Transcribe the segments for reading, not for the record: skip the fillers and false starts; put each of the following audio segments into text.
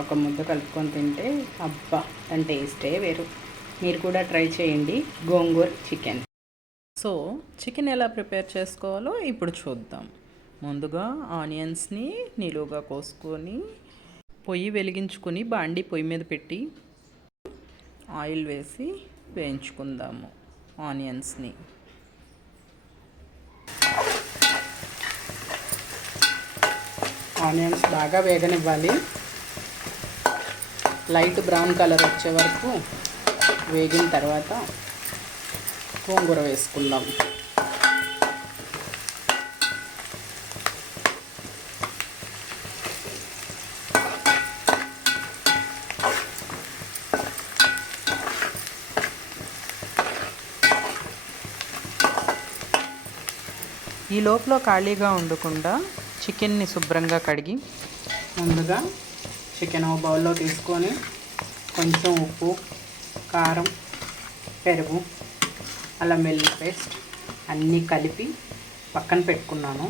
ఒక ముద్ద కలుపుకొని తింటే అబ్బా దాని టేస్టే వేరు. మీరు కూడా ట్రై చేయండి గోంగూర చికెన్. సో చికెన్ ఎలా ప్రిపేర్ చేసుకోవాలో ఇప్పుడు చూద్దాం. ముందుగా ఆనియన్స్ని నిలువుగా కోసుకొని పొయ్యి వెలిగించుకొని బాండి పొయ్యి మీద పెట్టి ఆయిల్ వేసి వేయించుకుందాము ఆనియన్స్ని. ఆనియన్స్ బాగా వేగనివ్వాలి. లైట్ బ్రౌన్ కలర్ వచ్చే వరకు వేగిన తర్వాత గోంగూర వేసుకుందాం. ఈ లోపల ఖాళీగా ఉండకుండా చికెన్ని శుభ్రంగా కడిగి ముందుగా చికెన్ ఒక బౌల్లో తీసుకొని కొంచెం ఉప్పు, కారం, పెరుగు, అల్లం వెల్లుల్లి పేస్ట్ అన్నీ కలిపి పక్కన పెట్టుకున్నాను.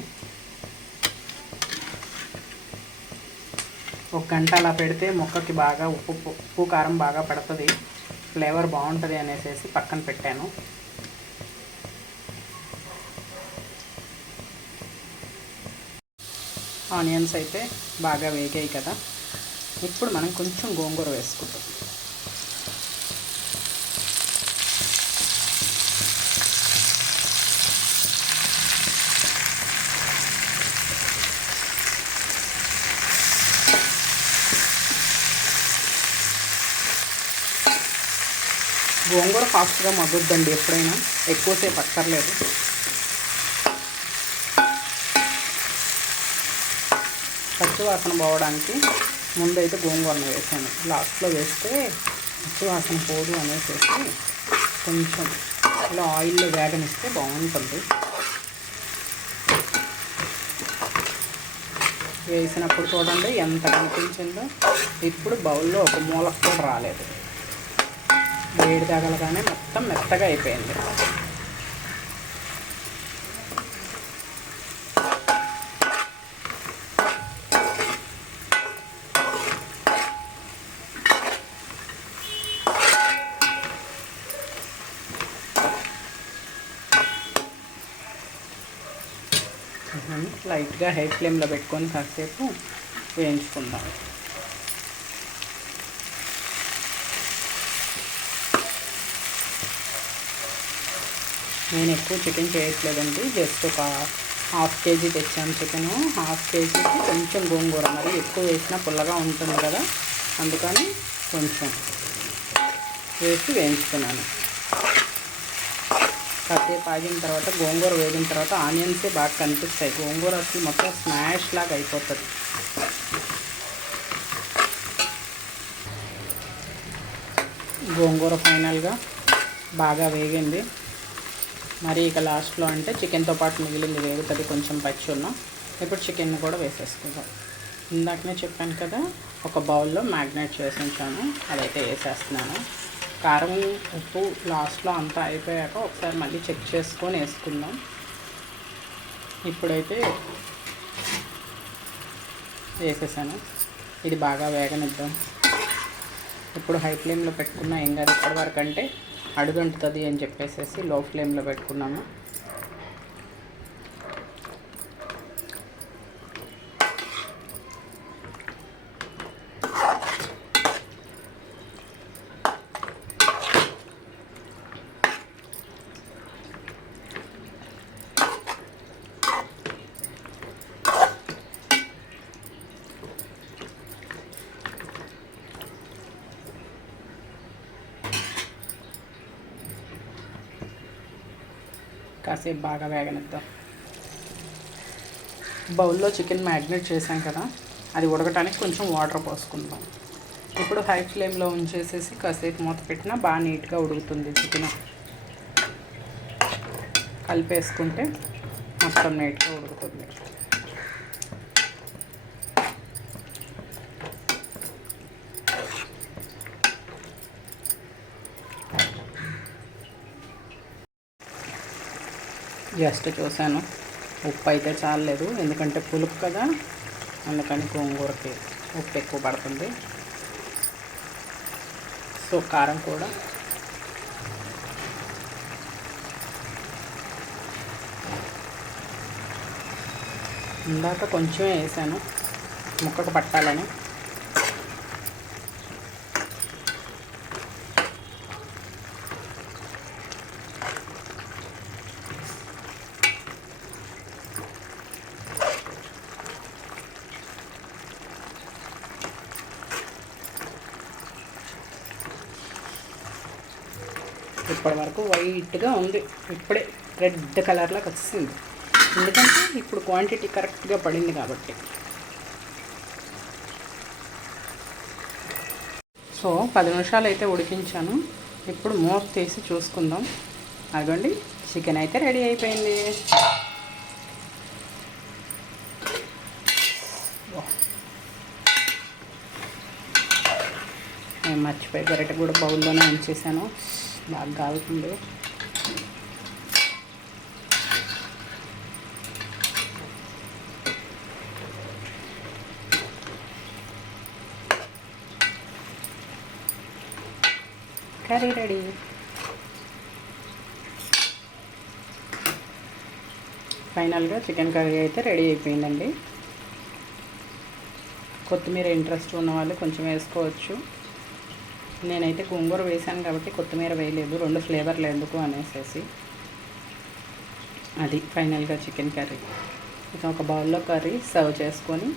ఒక గంట అలా పెడితే ముక్కకి బాగా ఉప్పు కారం బాగా పడుతుంది, ఫ్లేవర్ బాగుంటుంది అనేసి పక్కన పెట్టాను. ఆనియన్స్ అయితే బాగా వేగాయి కదా, ఇప్పుడు మనం కొంచెం గోంగూర వేసుకుంటాం. గోంగూర ఫాస్ట్గా మగ్గుద్దండి, ఎప్పుడైనా ఎక్కువసేపు అక్కర్లేదు. పచ్చివాసన పోవడానికి ముందైతే గోంగూరను వేసాను, లాస్ట్లో వేస్తే పచ్చివాసన పోదు అనేసి కొంచెం ఇలా ఆయిల్లో వేగనిస్తే బాగుంటుంది. వేసినప్పుడు చూడండి ఎంత కనిపించిందో. ఇప్పుడు బౌల్లో ఒక మూలకు కూడా రాలేదు, వేడి తగలగానే మొత్తం మెత్తగా అయిపోయింది. లైట్గా హై ఫ్లేమ్లో పెట్టుకొని కాసేపు వేయించుకుందాం. నేను ఎక్కువ చికెన్ చేయట్లేదండి, జస్ట్ ఒక హాఫ్ కేజీ తెచ్చాను చికెను. హాఫ్ కేజీకి కొంచెం గోంగూర, మరి ఎక్కువ వేసినా పుల్లగా ఉంటుంది కదా, అందుకని కొంచెం వేసి వేయించుకున్నాను. కాసేపు ఆగిన తర్వాత గోంగూర వేగిన తర్వాత ఆనియన్సే బాగా కనిపిస్తాయి. గోంగూర అసలు మొత్తం స్మాష్ లాగా అయిపోతుంది. గోంగూర ఫైనల్గా బాగా వేగింది. మరి ఇక లాస్ట్లో అంటే చికెన్తో పాటు మిగిలింది వేగుతుంది కొంచెం పచ్చున్న. ఇప్పుడు చికెన్ కూడా వేసేసుకుందాం. ఇందాకనే చెప్పాను కదా, ఒక బౌల్లో మ్యాగ్నేట్ చేసి ఉంచాను, అదైతే వేసేస్తున్నాను. కారం ఉప్పు లాస్ట్లో అంతా అయిపోయాక ఒకసారి మళ్ళీ చెక్ చేసుకొని వేసుకుందాం. ఇప్పుడైతే వేసేసాను, ఇది బాగా వేగనిద్దాం. ఇప్పుడు హై ఫ్లేమ్లో పెట్టుకున్నా ఏం కాదు, ఇప్పటి వరకు అంటే అడుగంటుతుంది అని చెప్పేసి లో ఫ్లేమ్లో పెట్టుకున్నాము. కాసేపు బాగా వేగనిద్దాం. బౌల్లో చికెన్ మ్యాగ్నేట్ చేసాం కదా, అది ఉడకటానికి కొంచెం వాటర్ పోసుకుందాం. ఇప్పుడు హై ఫ్లేమ్లో ఉంచేసేసి కాసేపు మూత పెట్టినా బాగా నీట్గా ఉడుకుతుంది చికెన్. కలిపేసుకుంటే మొత్తం నీట్గా ఉడుకుతుంది. జస్ట్ చూశాను, ఉప్పు అయితే చాలలేదు, ఎందుకంటే పులుపు కదా, అందుకని గోంగూరకి ఉప్పు ఎక్కువ పడుతుంది. సో కారం కూడా ఇందాక కొంచెమే వేసాను ముక్కకు పట్టాలని. ఇప్పటి వరకు వైట్గా ఉంది, ఇప్పుడే రెడ్ కలర్లోకి వచ్చింది. ఎందుకంటే ఇప్పుడు క్వాంటిటీ కరెక్ట్గా పడింది కాబట్టి. సో 10 నిమిషాలు అయితే ఉడికించాను. ఇప్పుడు మూత తీసి చూసుకుందాం. అదిగోండి, చికెన్ అయితే రెడీ అయిపోయింది. నేను మర్చిపోయి గరిటె కూడా బౌల్లోనే ఉంచేసాను. బాగా కాలుతుంది. Curry ready. ఫైనల్గా చికెన్ కర్రీ అయితే రెడీ అయిపోయిందండి. కొత్తిమీర ఇంట్రెస్ట్ ఉన్న వాళ్ళు కొంచెం వేసుకోవచ్చు. నేనైతే గోంగూర వేసాను కాబట్టి కొత్తిమీర వేయలేదు, 2 ఫ్లేవర్లు ఎందుకు అనేసి. అది ఫైనల్గా చికెన్ కర్రీ. ఇక ఒక బౌల్లో కర్రీ సర్వ్ చేసుకొని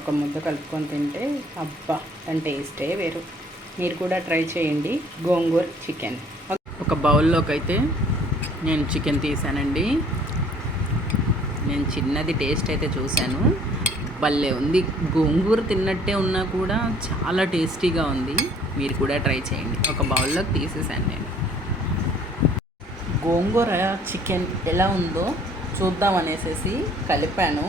ఒక ముద్ద కలుపుకొని తింటే అబ్బా దాని టేస్టే వేరు. మీరు కూడా ట్రై చేయండి గోంగూర చికెన్. ఒక బౌల్లోకి అయితే నేను చికెన్ తీసానండి. నేను చిన్నది టేస్ట్ అయితే చూశాను, భలే ఉంది. గోంగూర తిన్నట్టే ఉన్నా కూడా చాలా టేస్టీగా ఉంది. మీరు కూడా ట్రై చేయండి. ఒక బౌల్లోకి తీసేసాను నేను. గోంగూర చికెన్ ఎలా ఉందో చూద్దాం అనేసి కలిపాను.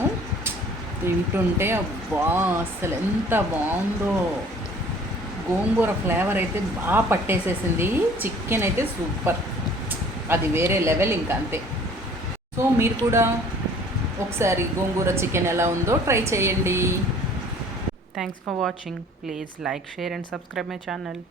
తింటుంటే అబ్బా అసలు ఎంత బాగుందో. గోంగూర ఫ్లేవర్ అయితే బాగా పట్టేసేసింది. చికెన్ అయితే సూపర్, అది వేరే లెవెల్ ఇంకా అంతే. సో మీరు కూడా ఒకసారి గోంగూర చికెన్ ఎలా ఉందో ట్రై చేయండి. Thanks for watching. Please like, share and subscribe my channel.